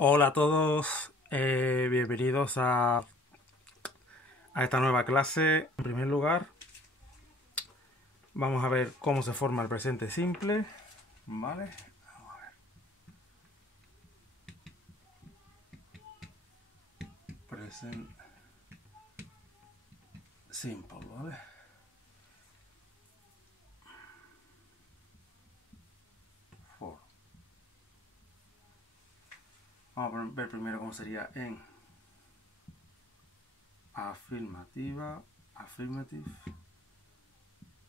Hola a todos, bienvenidos a esta nueva clase. En primer lugar, vamos a ver cómo se forma el presente simple. ¿Vale? Vamos a ver. Present simple, ¿vale? For. Vamos a ver primero cómo sería en afirmativa, affirmative,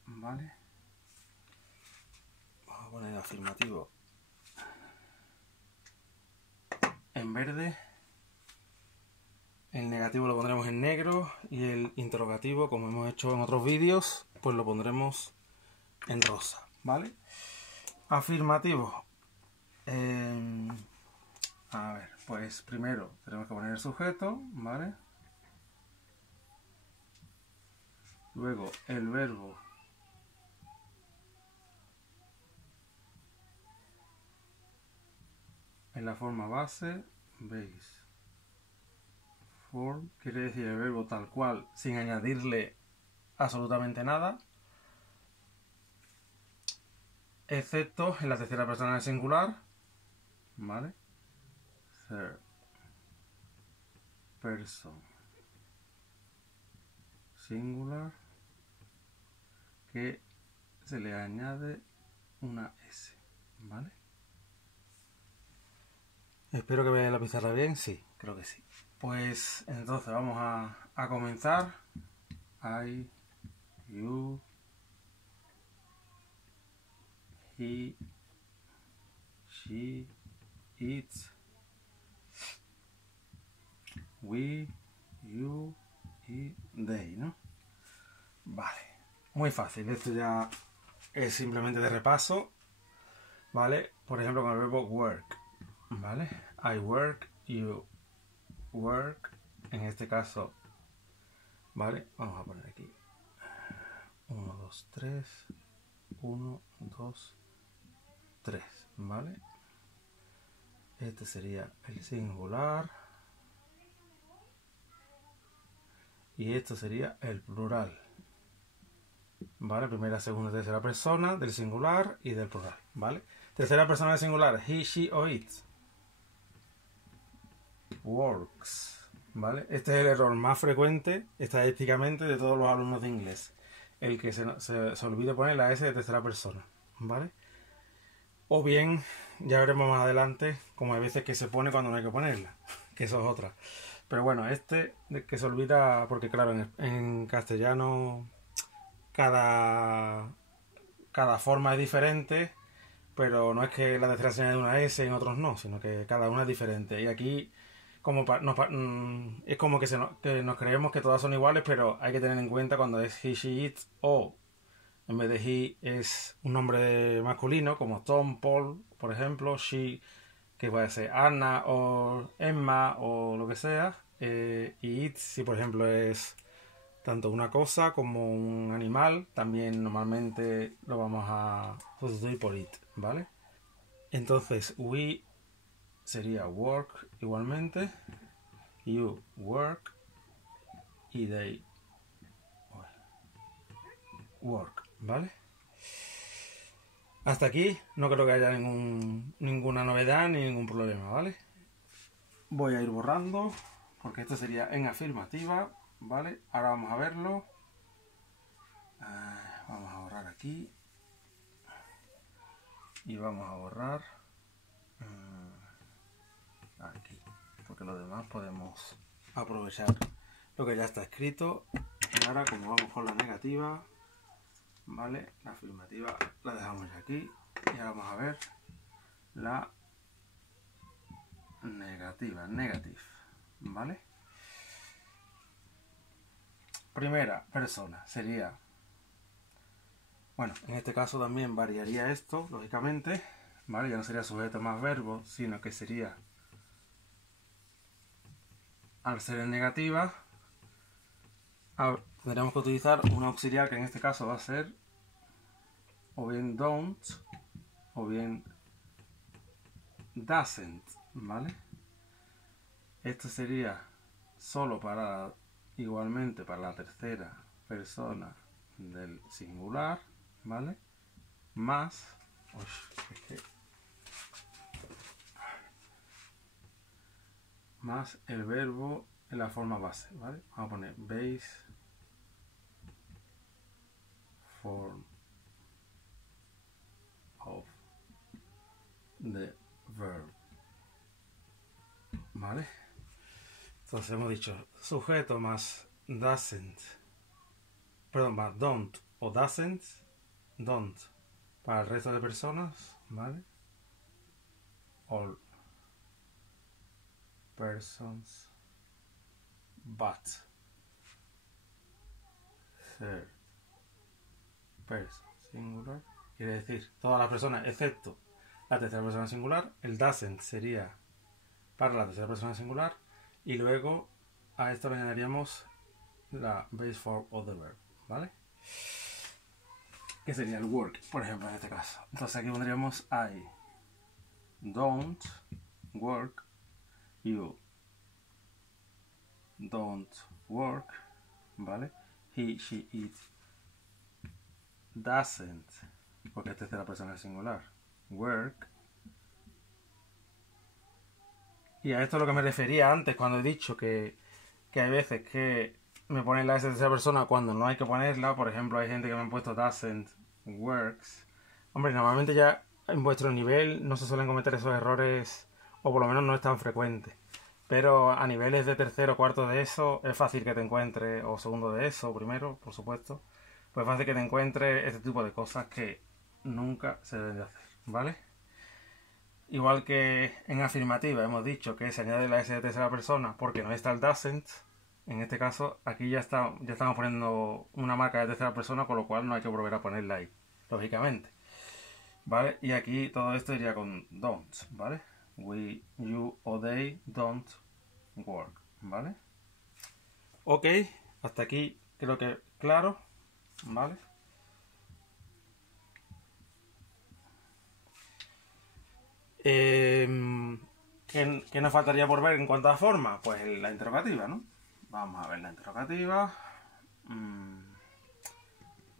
¿vale? Vamos a poner afirmativo en verde, el negativo lo pondremos en negro y el interrogativo, como hemos hecho en otros vídeos, pues lo pondremos en rosa, ¿vale? Afirmativo. A ver, pues primero tenemos que poner el sujeto, ¿vale? Luego el verbo en la forma base, base form, quiere decir el verbo tal cual, sin añadirle absolutamente nada, excepto en la tercera persona del singular, ¿vale? Third person singular, que se le añade una S, ¿vale? Espero que veáis la pizarra bien, sí, creo que sí. Pues entonces vamos a comenzar. I, you, he, she, it, we, you y they, ¿no? Vale, muy fácil, esto ya es simplemente de repaso, ¿vale? Por ejemplo, con el verbo work, ¿vale? I work, you work, en este caso, ¿vale? Vamos a poner aquí 1, 2, 3, 1, 2, 3, ¿vale? Este sería el singular y esto sería el plural, ¿vale? Primera, segunda, tercera persona del singular y del plural, ¿vale? Tercera persona del singular, he, she o it. Works, ¿vale? Este es el error más frecuente estadísticamente de todos los alumnos de inglés, el que se olvide poner la S de tercera persona, ¿vale? O bien, ya veremos más adelante, como hay veces que se pone cuando no hay que ponerla, que eso es otra. Pero bueno, este que se olvida, porque claro, en castellano cada forma es diferente, pero no es que la tercera se añade una S y en otros no, sino que cada una es diferente. Y aquí como es como que nos creemos que todas son iguales, pero hay que tener en cuenta cuando es he, she, it, o en vez de he es un nombre masculino como Tom, Paul, por ejemplo, she, que puede ser Anna o Emma o lo que sea, y it, si por ejemplo es tanto una cosa como un animal, también normalmente lo vamos a sustituir por it, ¿vale? Entonces, we sería work igualmente, you work y they work, ¿vale? Hasta aquí no creo que haya ninguna novedad ni ningún problema, ¿vale? Voy a ir borrando porque esto sería en afirmativa, ¿vale? Ahora vamos a verlo. Vamos a borrar aquí y vamos a borrar aquí, porque lo demás podemos aprovechar lo que ya está escrito. Y ahora, como vamos con la negativa, ¿vale? La afirmativa la dejamos aquí y ahora vamos a ver la negativa, negative, ¿vale? Primera persona sería, bueno, en este caso también variaría esto, lógicamente, ¿vale? Ya no sería sujeto más verbo, sino que sería, al ser en negativa, tendremos que utilizar un auxiliar que en este caso va a ser o bien don't o bien doesn't, ¿vale? Esto sería solo para, igualmente para la tercera persona del singular, ¿vale? Más, más el verbo en la forma base, ¿vale? Vamos a poner base form of the verb, ¿vale? Entonces hemos dicho sujeto más doesn't, perdón, más don't o doesn't, don't para el resto de personas, ¿vale? All persons but third person singular, quiere decir todas las personas excepto la tercera persona singular. El doesn't sería para la tercera persona singular y luego a esto le añadiríamos la base form of the verb, ¿vale? Que sería el work, por ejemplo, en este caso. Entonces aquí pondríamos I don't work, you don't work, ¿vale? He, she, it doesn't, porque esta es la persona singular, work. Y a esto es lo que me refería antes cuando he dicho que hay veces que me ponen la S de tercera persona cuando no hay que ponerla. Por ejemplo, hay gente que me han puesto doesn't works. Hombre, normalmente ya en vuestro nivel no se suelen cometer esos errores, o por lo menos no es tan frecuente. Pero a niveles de tercero o cuarto de eso es fácil que te encuentres, o segundo de eso, o primero, por supuesto, pues es fácil que te encuentres este tipo de cosas que nunca se deben de hacer, ¿vale? Igual que en afirmativa hemos dicho que se añade la S de tercera persona porque no está el doesn't. En este caso, aquí ya estamos poniendo una marca de tercera persona, con lo cual no hay que volver a ponerla ahí, lógicamente. ¿Vale? Y aquí todo esto iría con don't, ¿vale? We, you o they don't work, ¿vale? Ok, hasta aquí creo que claro, ¿vale? ¿Qué nos faltaría por ver en cuanto a forma? Pues la interrogativa, ¿no? Vamos a ver la interrogativa.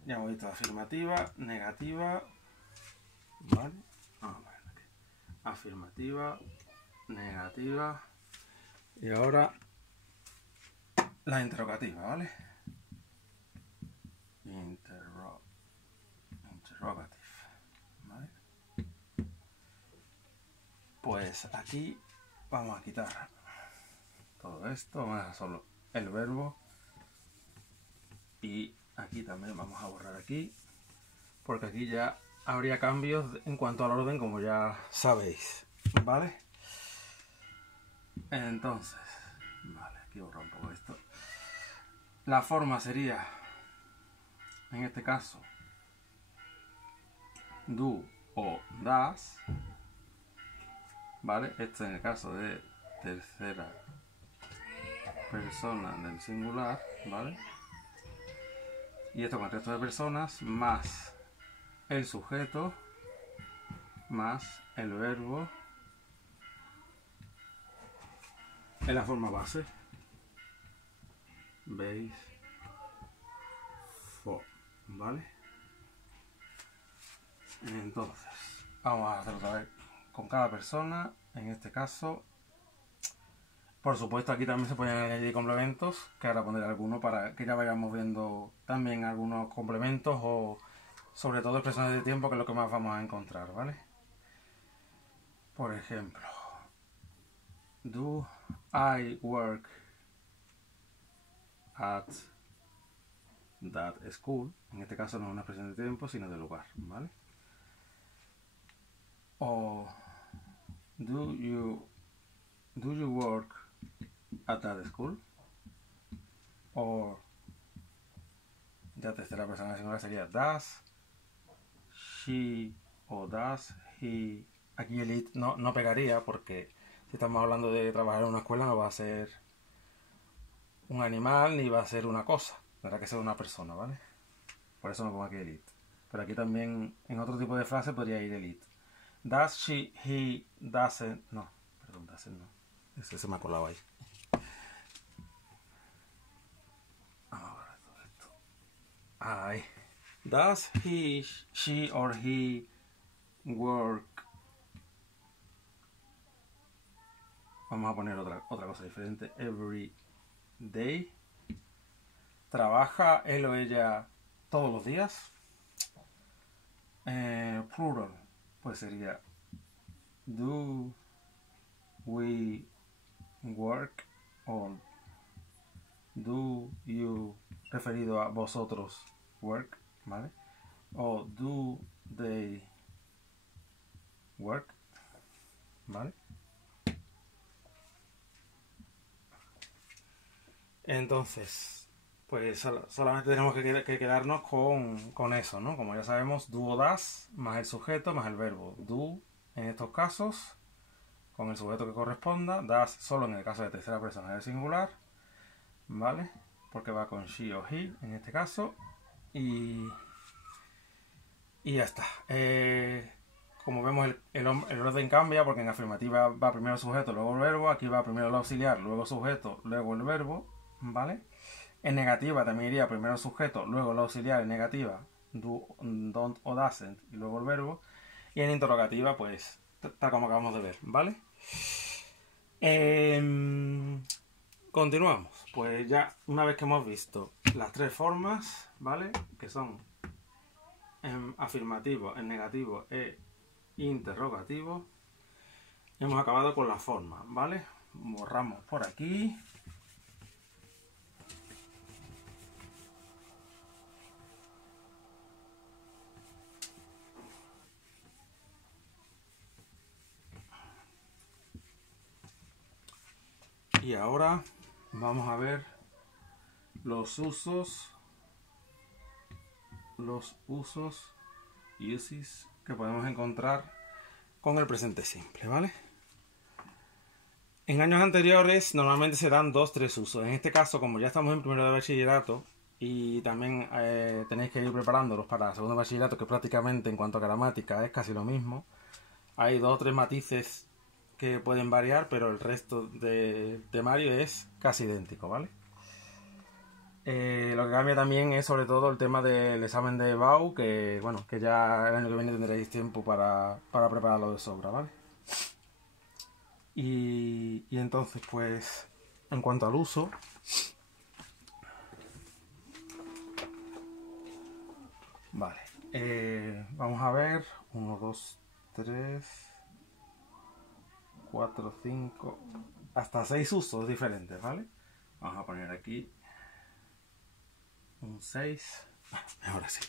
Ya hemos visto afirmativa, negativa. ¿Vale? Vamos a ver aquí. Afirmativa, negativa. Y ahora la interrogativa, ¿vale? Interrogative. ¿Vale? Pues aquí vamos a quitar todo esto, vamos a dejar solo el verbo. Y aquí también vamos a borrar aquí, porque aquí ya habría cambios en cuanto al orden, como ya sabéis, ¿vale? Entonces, vale, aquí borro un poco esto. La forma sería, en este caso, do o das, ¿vale? Esto en el caso de tercera persona del singular, ¿vale? Y esto con el resto de personas, más el sujeto, más el verbo en la forma base. Base form, ¿vale? Entonces, vamos a hacerlo otra vez con cada persona. En este caso, por supuesto, aquí también se pueden añadir complementos, que ahora pondré algunos para que ya vayamos viendo también algunos complementos, o sobre todo expresiones de tiempo, que es lo que más vamos a encontrar, ¿vale? Por ejemplo, do I work at that school? En este caso no es una expresión de tiempo, sino de lugar, ¿vale? O do you work at that school? O ya tercera persona singular sería does she o does he. Aquí el it no pegaría, porque si estamos hablando de trabajar en una escuela no va a ser un animal ni va a ser una cosa, tendrá que ser una persona, ¿vale? Por eso no pongo aquí el it. Pero aquí también en otro tipo de frase podría ir el it. Does she, he, doesn't, no, perdón, doesn't no. ese se me ha colado ahí. Ahora todo esto. Ahí. Does he, she or he work? Vamos a poner otra cosa diferente. Every day. ¿Trabaja él o ella todos los días? Plural. Pues sería do we work, o do you, referido a vosotros, work, ¿vale? O do they work, ¿vale? Entonces, pues solamente tenemos que quedarnos con eso, ¿no? Como ya sabemos, do o das, más el sujeto, más el verbo. Do, en estos casos, con el sujeto que corresponda. Das solo en el caso de tercera persona del singular, ¿vale? Porque va con she o he, en este caso. Y ya está. Como vemos, el orden cambia, porque en afirmativa va primero el sujeto, luego el verbo. Aquí va primero el auxiliar, luego el sujeto, luego el verbo, ¿vale? En negativa también iría primero el sujeto, luego el auxiliar. En negativa, do, don't o doesn't, y luego el verbo. Y en interrogativa, pues, tal como acabamos de ver, ¿vale? Continuamos. Pues ya, una vez que hemos visto las tres formas, ¿vale? Que son en afirmativo, en negativo e interrogativo, hemos acabado con la forma, ¿vale? Borramos por aquí. Y ahora vamos a ver los usos uses que podemos encontrar con el presente simple, ¿vale? En años anteriores normalmente se dan 2-3 usos. En este caso, como ya estamos en primero de bachillerato y también tenéis que ir preparándolos para segundo de bachillerato, que prácticamente en cuanto a gramática es casi lo mismo, hay 2 o 3 matices que pueden variar, pero el resto de temario es casi idéntico, ¿vale? Lo que cambia también es sobre todo el tema del examen de BAU, que bueno, que ya el año que viene tendréis tiempo para prepararlo de sobra, ¿vale? Y entonces, pues, en cuanto al uso, vale, vamos a ver 1, 2, 3, 4, 5, hasta 6 usos diferentes, ¿vale? Vamos a poner aquí un 6, ahora sí,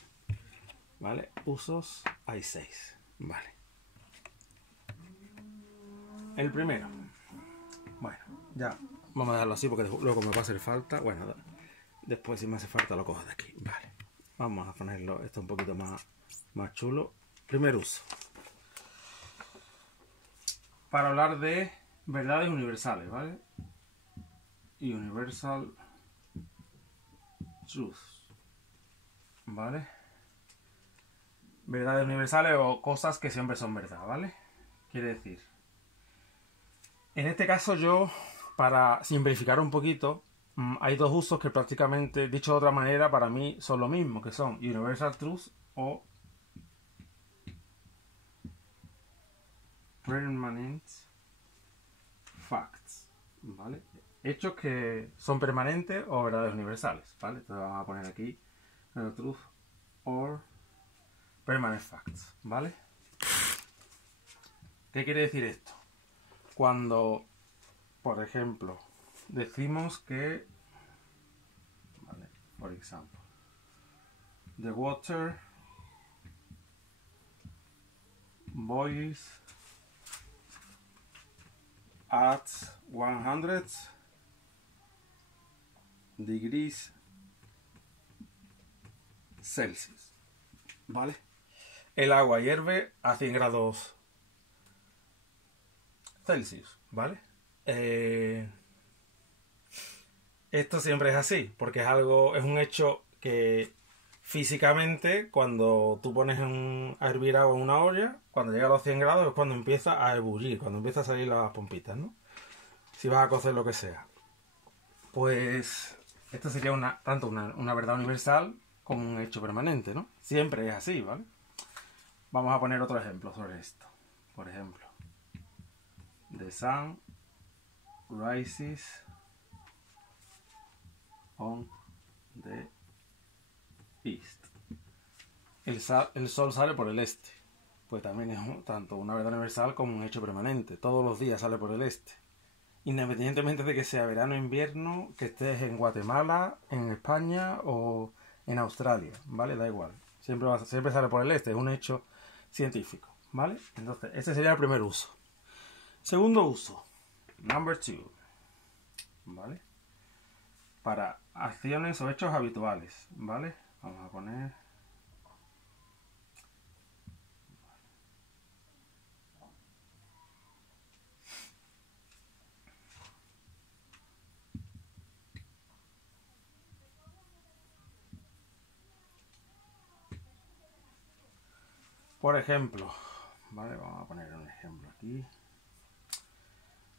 ¿vale? Usos, hay 6, ¿vale? El primero, bueno, ya vamos a dejarlo así porque luego me va a hacer falta. Bueno, después si me hace falta lo cojo de aquí, vale. Vamos a ponerlo esto un poquito más chulo. Primer uso, para hablar de verdades universales, ¿vale? Universal truth, ¿vale? Verdades universales o cosas que siempre son verdad, ¿vale? Quiere decir, en este caso yo, para simplificar un poquito, hay 2 usos que prácticamente, dicho de otra manera, para mí son lo mismo, que son universal truth o permanent facts, ¿vale? Hechos que son permanentes o verdades universales, ¿vale? Entonces vamos a poner aquí truth or permanent facts, ¿vale? ¿Qué quiere decir esto? Cuando, por ejemplo, decimos que, ¿vale? Por ejemplo, the water boils at 100 degrees Celsius, ¿vale? El agua hierve a 100 grados Celsius, ¿vale? Esto siempre es así, porque es un hecho que físicamente, cuando tú pones a hervir agua en una olla, cuando llega a los 100 grados es cuando empieza a ebullir, cuando empieza a salir las pompitas, ¿no? si vas a cocer lo que sea. Pues esto sería tanto una verdad universal como un hecho permanente, ¿no? Siempre es así, ¿vale? Vamos a poner otro ejemplo sobre esto. Por ejemplo, the sun rises on the east. El sol sale por el este. Pues también es tanto una verdad universal como un hecho permanente. Todos los días sale por el este. Independientemente de que sea verano o invierno, que estés en Guatemala, en España o en Australia, ¿vale? Da igual. Siempre sale por el este. Es un hecho científico, ¿vale? Entonces, ese sería el primer uso. Segundo uso. Number 2. ¿Vale? Para acciones o hechos habituales, ¿vale? Vamos a poner... Por ejemplo, ¿vale? Vamos a poner un ejemplo aquí.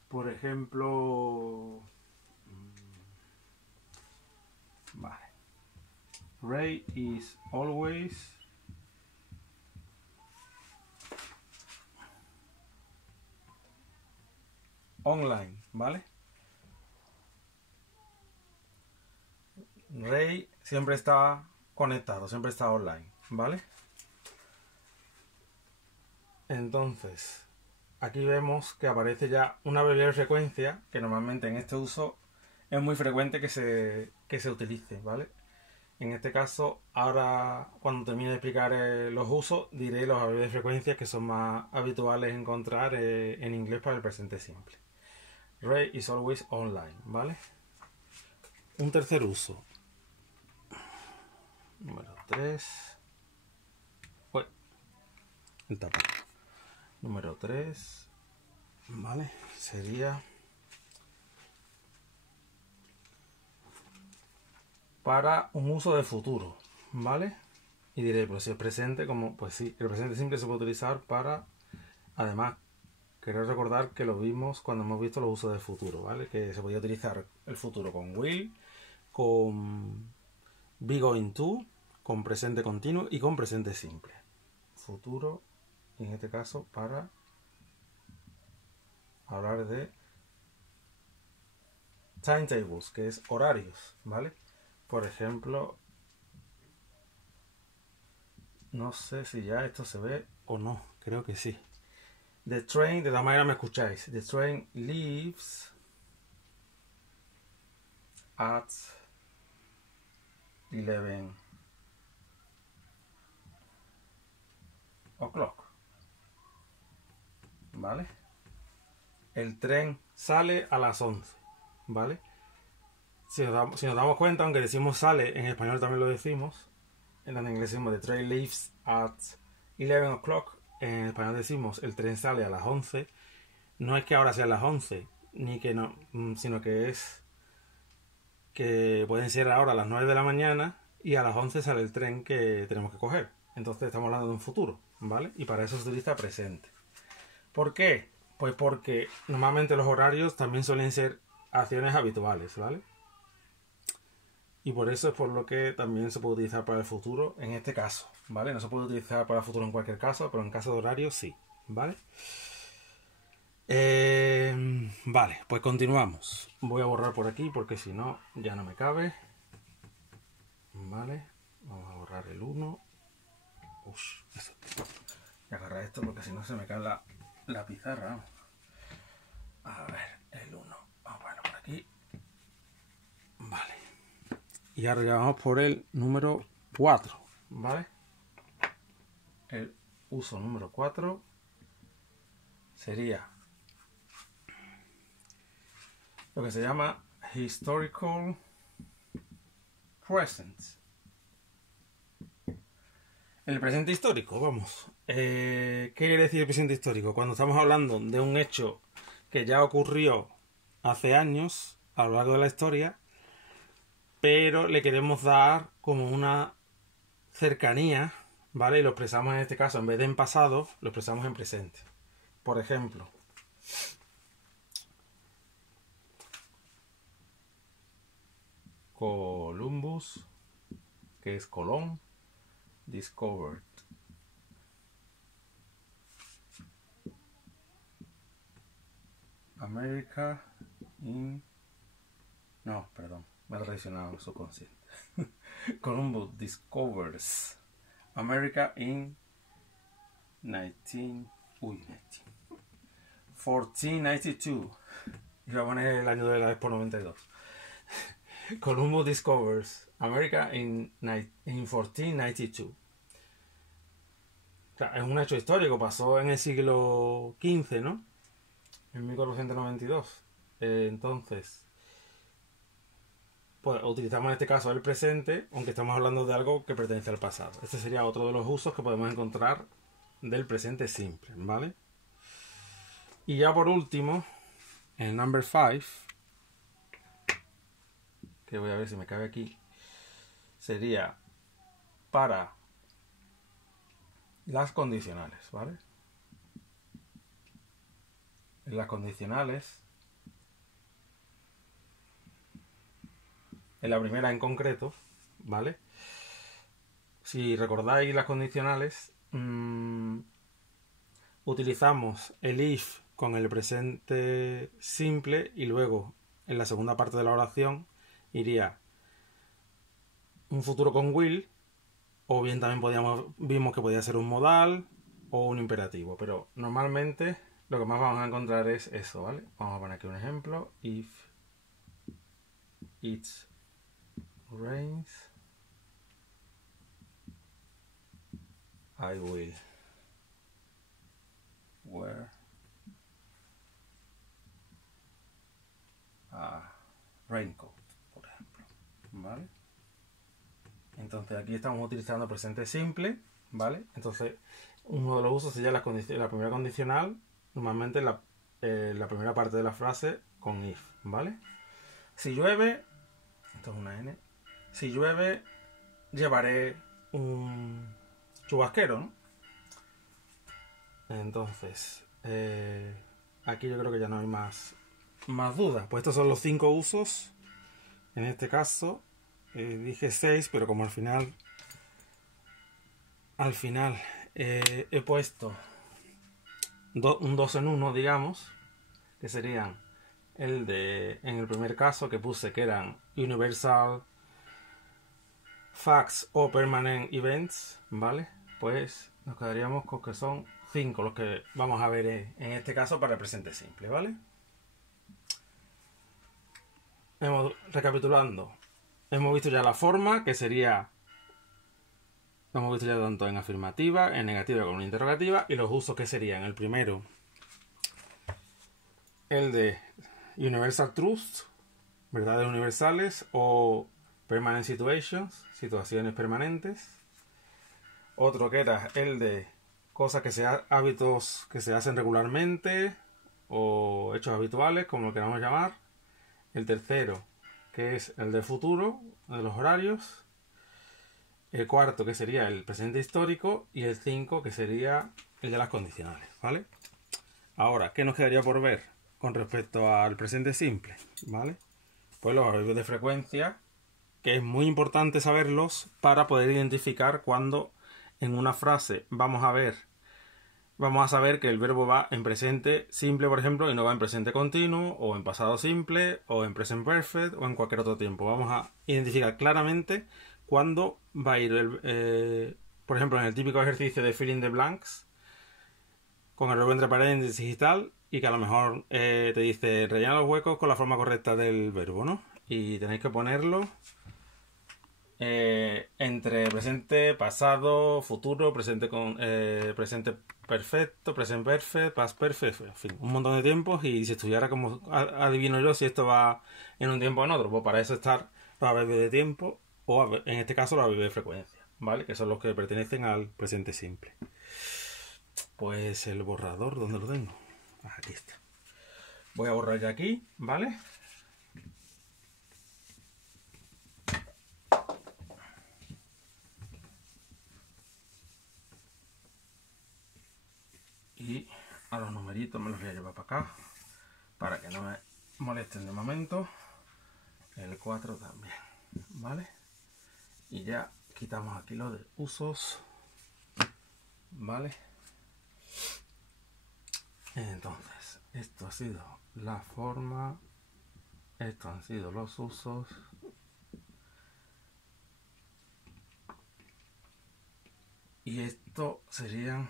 Por ejemplo... Vale. Ray is always online, ¿vale? Ray siempre está conectado, siempre está online, ¿vale? Entonces, aquí vemos que aparece ya una variable de frecuencia que normalmente en este uso es muy frecuente que se utilice, ¿vale? En este caso, ahora cuando termine de explicar los usos, diré los variables de frecuencia que son más habituales encontrar en inglés para el presente simple. Ray is always online, ¿vale? Un tercer uso. Número 3. Uy, el tapa. Número 3. ¿Vale? Sería para un uso de futuro, ¿vale? Y diré, pues si es presente, como, pues sí, el presente simple se puede utilizar para, además, quiero recordar que lo vimos cuando hemos visto los usos de futuro, ¿vale? Que se podía utilizar el futuro con will, con be going to, con presente continuo y con presente simple. Futuro, en este caso, para hablar de timetables, que es horarios, ¿vale? Por ejemplo, no sé si ya esto se ve o no, creo que sí. The train, de la manera me escucháis. The train leaves at 11 o'clock. ¿Vale? El tren sale a las 11. ¿Vale? Si nos damos cuenta, aunque decimos sale, en español también lo decimos. En inglés decimos the train leaves at 11 o'clock. En español decimos el tren sale a las 11. No es que ahora sean las 11, ni que no, sino que es que pueden ser ahora a las 9 de la mañana y a las 11 sale el tren que tenemos que coger. Entonces estamos hablando de un futuro, ¿vale? Y para eso se utiliza presente. ¿Por qué? Pues porque normalmente los horarios también suelen ser acciones habituales, ¿vale? Y por eso es por lo que también se puede utilizar para el futuro en este caso, ¿vale? No se puede utilizar para el futuro en cualquier caso, pero en caso de horario sí, ¿vale? Vale, pues continuamos. Voy a borrar por aquí porque si no ya no me cabe. Vale, vamos a borrar el 1. Eso. Voy a agarrar esto porque si no se me cae la pizarra. A ver, el 1. Vamos a ponerlo por aquí. Vale. Y ahora ya vamos por el número 4. ¿Vale? El uso número 4 sería lo que se llama historical present. El presente histórico, vamos. ¿Qué quiere decir el presente histórico? Cuando estamos hablando de un hecho que ya ocurrió hace años a lo largo de la historia, pero le queremos dar como una cercanía, ¿vale? Y lo expresamos en este caso, en vez de en pasado, lo expresamos en presente. Por ejemplo, Columbus, que es Colón, discovered. America in... No, perdón, me ha traicionado el subconsciente. Columbus discovers America in 1492. Iba a poner el año de la Expo 92. Columbus discovers America in 1492. O sea, es un hecho histórico, pasó en el siglo XV, ¿no? En 1492. Entonces, pues utilizamos en este caso el presente, aunque estamos hablando de algo que pertenece al pasado. Este sería otro de los usos que podemos encontrar del presente simple, ¿vale? Y ya por último, el number 5, que voy a ver si me cabe aquí, sería para las condicionales, ¿vale? En las condicionales, en la primera en concreto, ¿vale? Si recordáis las condicionales, utilizamos el if con el presente simple y luego en la segunda parte de la oración iría un futuro con will, o bien también vimos que podía ser un modal o un imperativo, pero normalmente lo que más vamos a encontrar es eso, ¿vale? Vamos a poner aquí un ejemplo: if it rains, I will wear a raincoat, por ejemplo, ¿vale? Entonces aquí estamos utilizando presente simple, ¿vale? Entonces uno de los usos sería la primera condicional, normalmente la primera parte de la frase con if, ¿vale? Si llueve, esto es una N, si llueve llevaré un chubasquero, ¿no? Entonces, aquí yo creo que ya no hay más dudas. Pues estos son los 5 usos. En este caso, dije 6, pero como al final he puesto un 2 en 1, digamos, que serían en el primer caso que puse que eran universal facts o permanent events, ¿vale? Pues nos quedaríamos con que son 5 los que vamos a ver en este caso para el presente simple, ¿vale? Recapitulando, hemos visto ya la forma, que sería, lo hemos visto ya tanto en afirmativa, en negativa como en interrogativa, y los usos que serían: el primero, el de universal truth, verdades universales, o permanent situations, situaciones permanentes. Otro que era el de cosas hábitos que se hacen regularmente o hechos habituales, como lo queramos llamar. El tercero, que es el de futuro, de los horarios. El cuarto, que sería el presente histórico. Y el 5, que sería el de las condicionales, ¿vale? Ahora, ¿qué nos quedaría por ver con respecto al presente simple? ¿Vale? Pues los adverbios de frecuencia, que es muy importante saberlos para poder identificar cuando en una frase vamos a saber que el verbo va en presente simple, por ejemplo, y no va en presente continuo, o en pasado simple, o en present perfect, o en cualquier otro tiempo. Vamos a identificar claramente cuándo va a ir, por ejemplo, en el típico ejercicio de fill in the blanks, con el verbo entre paréntesis y tal, y que a lo mejor te dice rellena los huecos con la forma correcta del verbo, ¿no? Y tenéis que ponerlo entre presente, pasado, futuro, presente presente perfecto, present perfect, past perfect, en fin, un montón de tiempos. Y si estudiara como adivino yo si esto va en un tiempo o en otro, pues para eso están los adverbios de tiempo, o en este caso los adverbios de frecuencia, ¿vale? Que son los que pertenecen al presente simple. Pues el borrador, ¿dónde lo tengo? Aquí está. Voy a borrar ya aquí, ¿vale? Y a los numeritos me los voy a llevar para acá, para que no me molesten de momento. El 4 también. ¿vale? Y ya quitamos aquí lo de usos, ¿vale? Entonces, esto ha sido la forma, esto han sido los usos. Y esto serían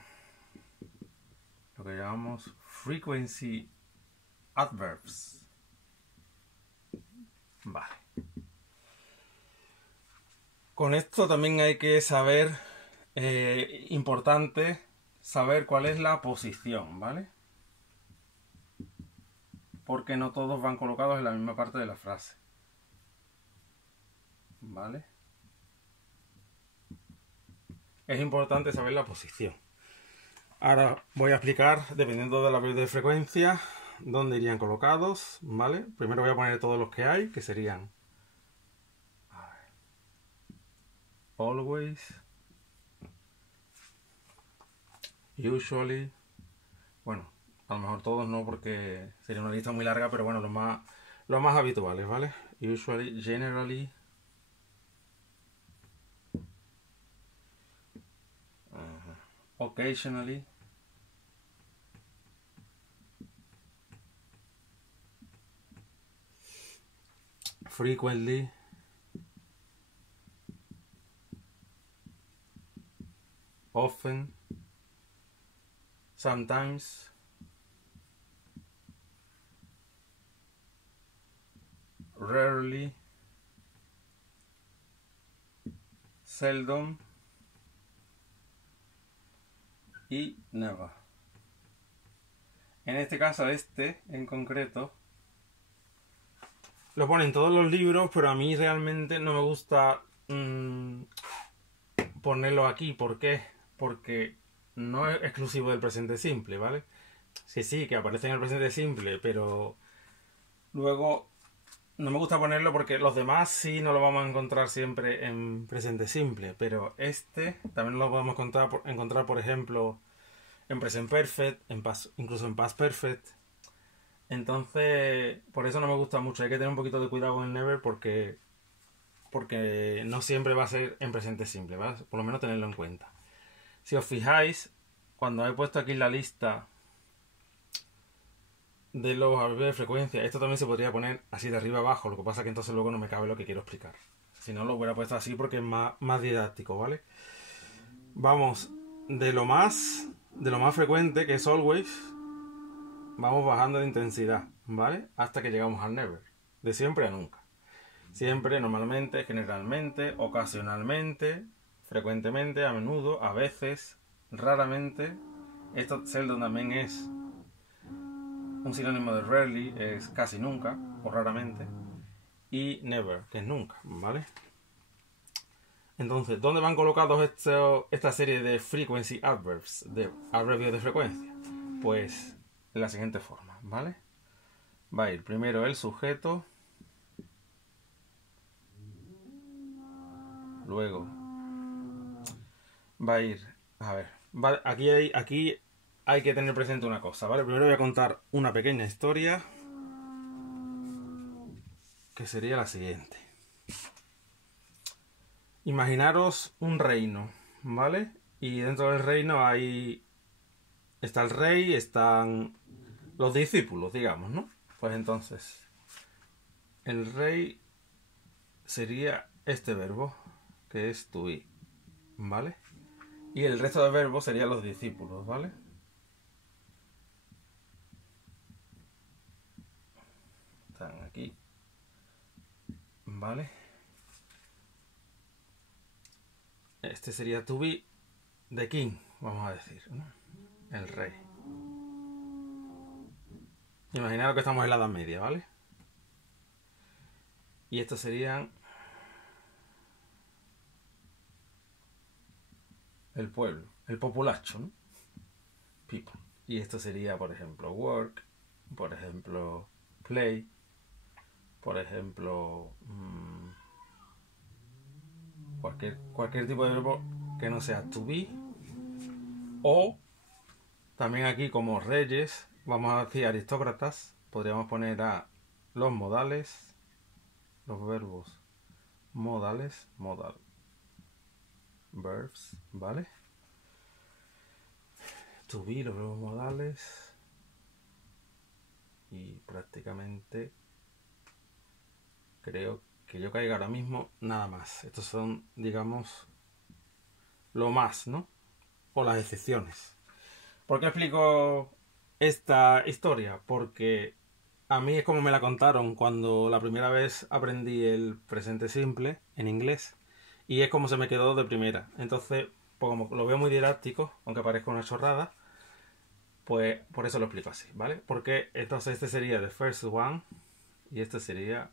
lo que llamamos frequency adverbs. Vale. Con esto también hay que saber, importante, saber cuál es la posición, ¿vale? Porque no todos van colocados en la misma parte de la frase. ¿Vale? Es importante saber la posición. Ahora voy a explicar, dependiendo de la de frecuencia, dónde irían colocados, ¿vale? Primero voy a poner todos los que hay, que serían always, usually, bueno, a lo mejor todos no porque sería una lista muy larga, pero bueno, los más habituales, ¿vale? Usually, generally, occasionally, frequently, often, sometimes, rarely, seldom y never. En este caso, este en concreto lo ponen todos los libros, pero a mí realmente no me gusta ponerlo aquí. ¿Por qué? Porque no es exclusivo del presente simple, ¿vale? Sí, que aparece en el presente simple, pero luego no me gusta ponerlo porque los demás sí no lo vamos a encontrar siempre en presente simple, pero este también lo podemos encontrar, por ejemplo, en present perfect, incluso en past perfect. Entonces, por eso no me gusta mucho. Hay que tener un poquito de cuidado con el never porque no siempre va a ser en presente simple, ¿vale? Por lo menos tenerlo en cuenta. Si os fijáis, cuando he puesto aquí la lista de los adverbios de frecuencia, esto también se podría poner así de arriba abajo, lo que pasa que entonces luego no me cabe lo que quiero explicar. Si no, lo hubiera puesto así porque es más didáctico, ¿vale? Vamos de lo más frecuente, que es always, vamos bajando de intensidad, ¿vale? Hasta que llegamos al never. De siempre a nunca. Siempre, normalmente, generalmente, ocasionalmente, frecuentemente, a menudo, a veces, raramente. Esto seldom también es un sinónimo de rarely, es casi nunca o raramente. Y never, que es nunca, ¿vale? Entonces, ¿dónde van colocados esta serie de frequency adverbs, de adverbios de frecuencia? Pues de la siguiente forma, ¿vale? Va a ir primero el sujeto, luego va a ir, a ver, aquí hay que tener presente una cosa, ¿vale? Primero voy a contar una pequeña historia que sería la siguiente. Imaginaros un reino, ¿vale? Y dentro del reino está el rey, están los discípulos, digamos, ¿no? Pues entonces, el rey sería este verbo, que es to be, ¿vale? Y el resto de verbos serían los discípulos, ¿vale? Están aquí, ¿vale? Este sería to be the king, vamos a decir, ¿no? El rey. Imaginaros que estamos en la Edad Media, ¿vale? Y estos serían el pueblo, el populacho, ¿no? People. Y esto sería, por ejemplo, work, por ejemplo, play, por ejemplo, cualquier tipo de verbo que no sea to be. O también aquí, como reyes, vamos a decir aristócratas, podríamos poner a los modales, los verbos modales, modal verbs, ¿vale? To be, los verbos modales. Y prácticamente creo que yo caiga ahora mismo nada más. Estos son, digamos, lo más, ¿no? O las excepciones. ¿Por qué explico esta historia? Porque a mí es como me la contaron cuando la primera vez aprendí el presente simple en inglés. Y es como se me quedó de primera. Entonces, pues como lo veo muy didáctico, aunque parezca una chorrada, pues por eso lo explico así, ¿vale? Porque entonces este sería the first one y este sería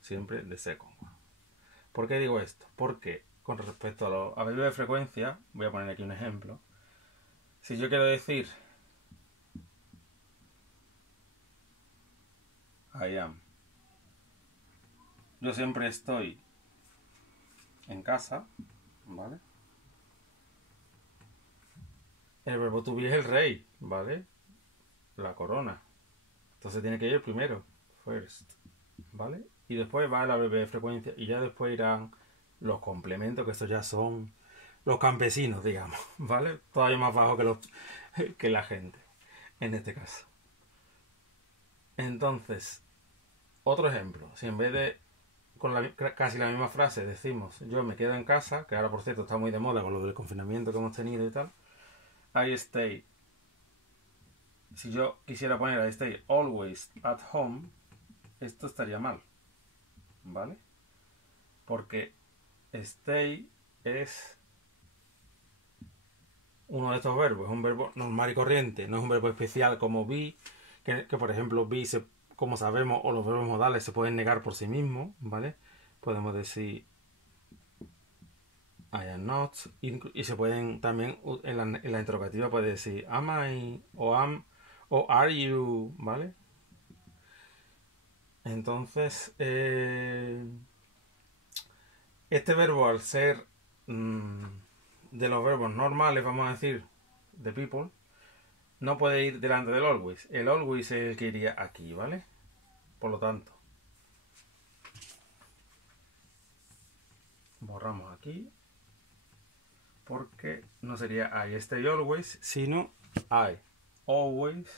siempre the second one. ¿Por qué digo esto? Porque con respecto a los adverbios de frecuencia, voy a poner aquí un ejemplo. Si yo quiero decir I am, yo siempre estoy en casa, ¿vale? El verbo to be es el rey, ¿vale? La corona. Entonces tiene que ir primero, first, ¿vale? Y después va la breve de frecuencia y ya después irán los complementos, que estos ya son los campesinos, digamos, ¿vale? Todavía más bajo que la gente, en este caso. Entonces, otro ejemplo, si en vez de con casi la misma frase decimos yo me quedo en casa, que ahora por cierto está muy de moda con lo del confinamiento que hemos tenido y tal, I stay. Si yo quisiera poner I stay always at home, esto estaría mal, ¿vale? Porque stay es uno de estos verbos, es un verbo normal y corriente, no es un verbo especial como be, que por ejemplo be, como sabemos, o los verbos modales se pueden negar por sí mismos, ¿vale? Podemos decir I am not, y se pueden también en la interrogativa puede decir am I o am o are you, ¿vale? Entonces este verbo, al ser de los verbos normales, vamos a decir the people, no puede ir delante del always. El always es el que iría aquí, ¿vale? Por lo tanto, borramos aquí porque no sería I stay always, sino I always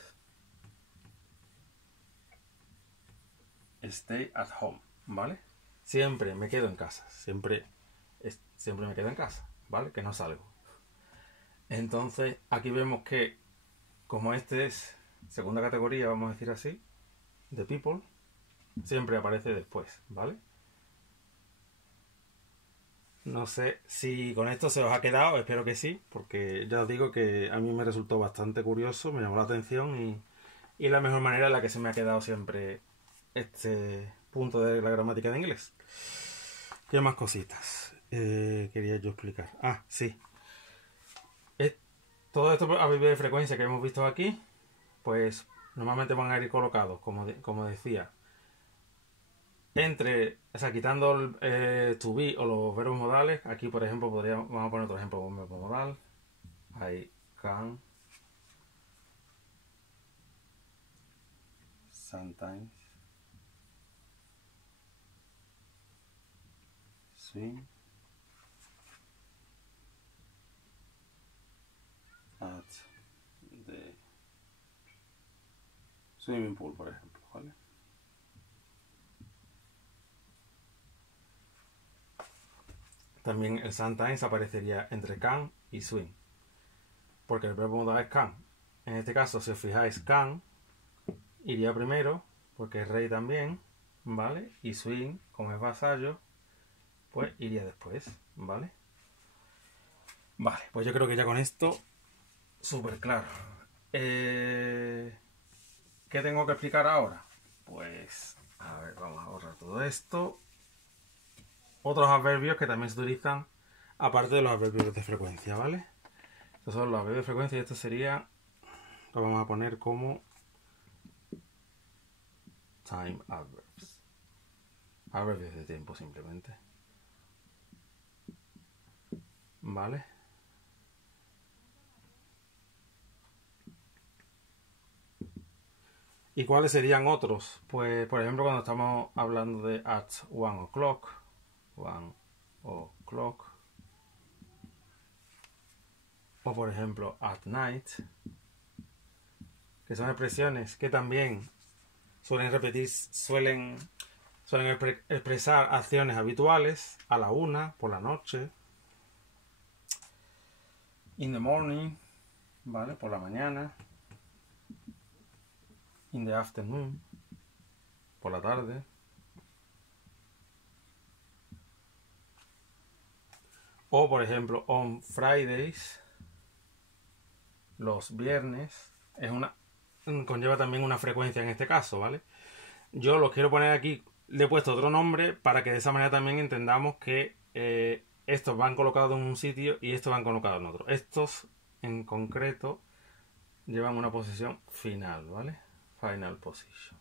stay at home, ¿vale? Siempre me quedo en casa, siempre me quedo en casa, ¿vale? Que no salgo. Entonces, aquí vemos que como este es segunda categoría, vamos a decir así, the people, siempre aparece después, ¿vale? No sé si con esto se os ha quedado, espero que sí, porque ya os digo que a mí me resultó bastante curioso, me llamó la atención y la mejor manera en la que se me ha quedado siempre este punto de la gramática de inglés. ¿Qué más cositas quería yo explicar? Ah, sí. Todos estos adverbios de frecuencia que hemos visto aquí, pues normalmente van a ir colocados, como decía, o sea, quitando el to be o los verbos modales. Aquí, por ejemplo, vamos a poner otro ejemplo con un verbo modal. I can sometimes swim at the swimming pool, por ejemplo, ¿vale? También el sometimes aparecería entre can y swim, porque el verbo modal es can. En este caso, si os fijáis, can iría primero, porque es rey también, ¿vale? Y swim, como es vasallo, pues iría después, ¿vale? Vale, pues yo creo que ya con esto, súper claro. ¿Qué tengo que explicar ahora? Pues, a ver, vamos a borrar todo esto. Otros adverbios que también se utilizan, aparte de los adverbios de frecuencia, ¿vale? Estos son los adverbios de frecuencia y esto sería, lo vamos a poner como time adverbs. Adverbios de tiempo simplemente. ¿Vale? ¿Y cuáles serían otros? Pues, por ejemplo, cuando estamos hablando de at 1 o'clock, 1 o'clock. O por ejemplo, at night, que son expresiones que también suelen expresar acciones habituales a la 1, por la noche. In the morning, ¿vale? Por la mañana. In the afternoon, por la tarde. O por ejemplo, on Fridays, los viernes, conlleva también una frecuencia en este caso, ¿vale? Yo los quiero poner aquí, le he puesto otro nombre para que de esa manera también entendamos que estos van colocados en un sitio y estos van colocados en otro. Estos en concreto llevan una posición final, ¿vale? Final position.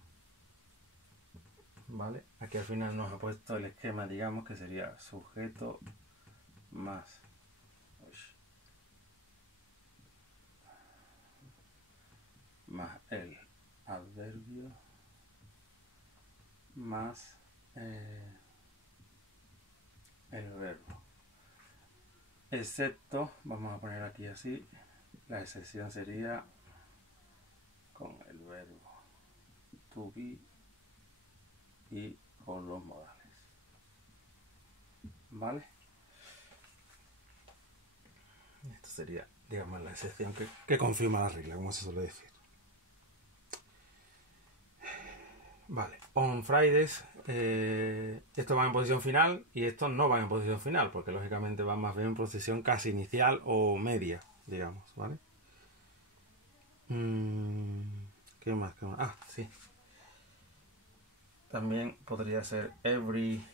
¿Vale? Aquí al final nos ha puesto el esquema, digamos, que sería sujeto más el adverbio más el verbo, excepto, vamos a poner aquí así, la excepción sería con el verbo to be y con los modales, ¿vale? Esto sería, digamos, la excepción que confirma la regla, como se suele decir. Vale, on Fridays, estos van en posición final y estos no van en posición final, porque lógicamente van más bien en posición casi inicial o media, digamos, ¿vale? ¿Qué más? Ah, sí. También podría ser every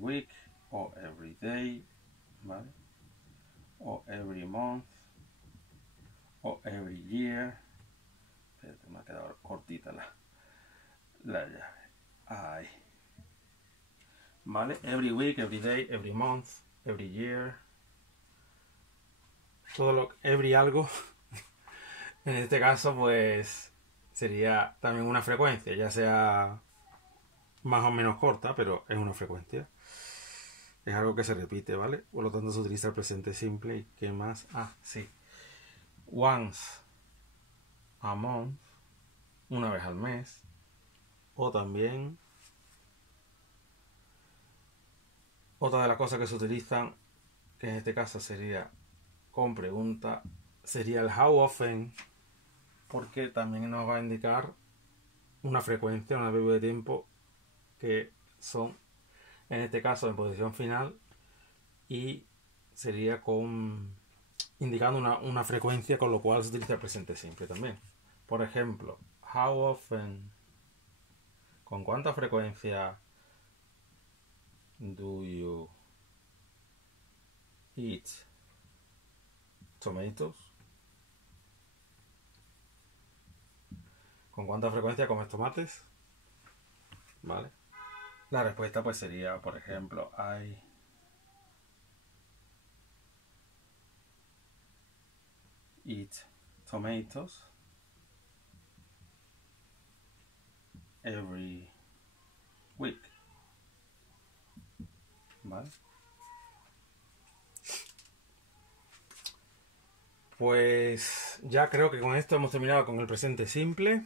week o every day, ¿vale? O every month o every year. Espérate, me ha quedado cortita la llave. Ahí. ¿Vale? Every week, every day, every month, every year. Todo lo every algo. En este caso, pues sería también una frecuencia, ya sea más o menos corta, pero es una frecuencia. Es algo que se repite, ¿vale? Por lo tanto se utiliza el presente simple. ¿Y qué más? Ah, sí. Once a month, una vez al mes. O también otra de las cosas que se utilizan, que en este caso sería con pregunta, sería el how often, porque también nos va a indicar una frecuencia, un periodo de tiempo que son, en este caso, en posición final, y sería indicando una frecuencia, con lo cual se utiliza el presente simple también. Por ejemplo, how often, ¿con cuánta frecuencia do you eat tomatoes? ¿Con cuánta frecuencia comes tomates? ¿Vale? La respuesta pues sería, por ejemplo, I eat tomatoes every week. ¿Vale? Pues ya creo que con esto hemos terminado con el presente simple.